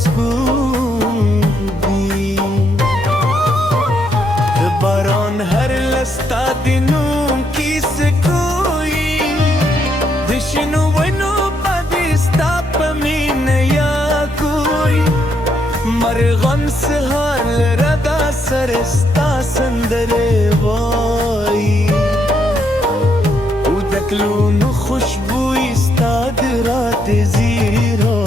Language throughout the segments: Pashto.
سپوږمۍ د باران هر لستا د نوم کیسه کوي د شنو ونو باندې ستا په مینه یا کوي مرغان سهار لره دا سره ستا سندرې وایي او د ګلونو خوشبويي ستا د رات زیرا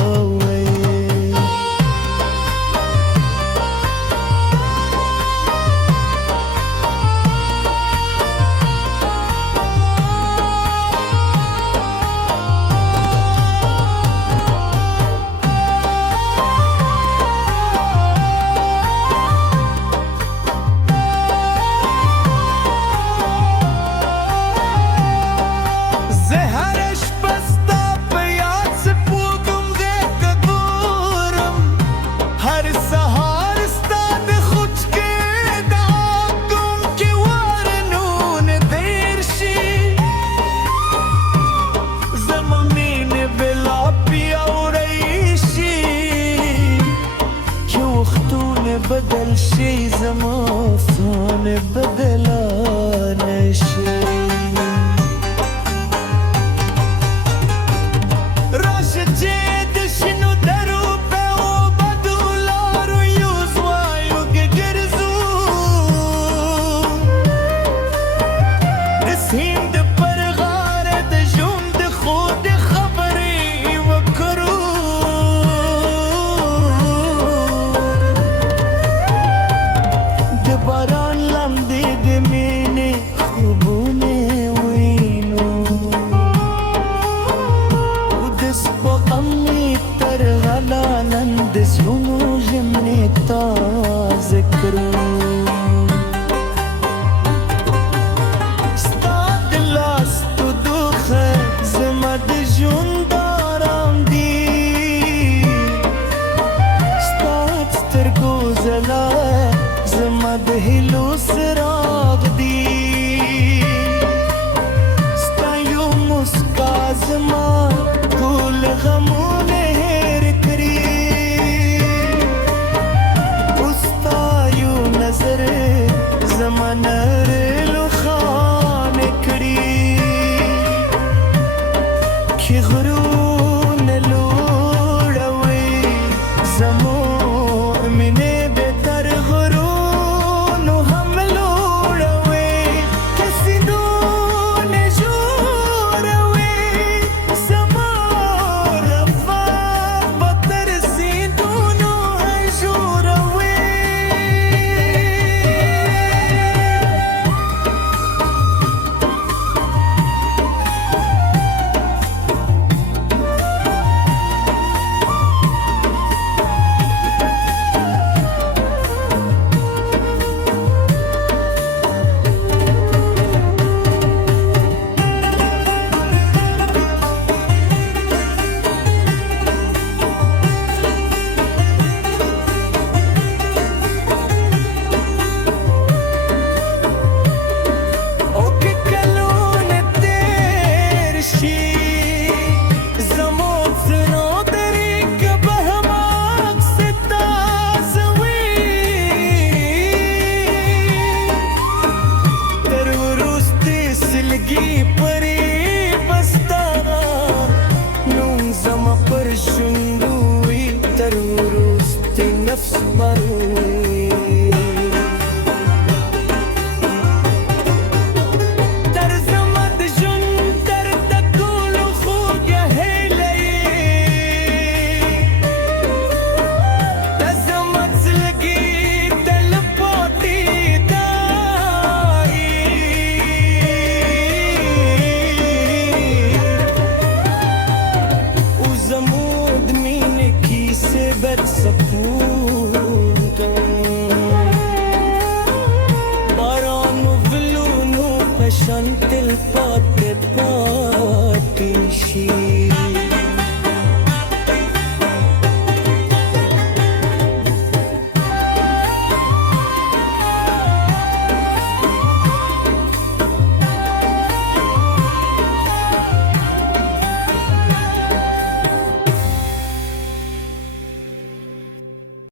بدل شي زما افسان بدلا نشي راشه چې د شنو درو په بدو لارو یوز وایو کې ګرځو د سیند پر غاړه د ژوند خود خبرې وکړو باران لاندې د مینې خوبونه وینو د سپوږمۍ تر غلا نن د زړونو ژمنې تازه کړو ستا د لاس تودوخه زما د ژوند آرام دی ستا سترګو ځلا زما د هیلو څراغ دی ستا یو مسکا زما ټول غمونه هېر کړي او ستا یو نظر زما نرۍ لوښانې کړي چې غرونه لوړوي زموږ مینې بهتر زمود مینه کیسه بد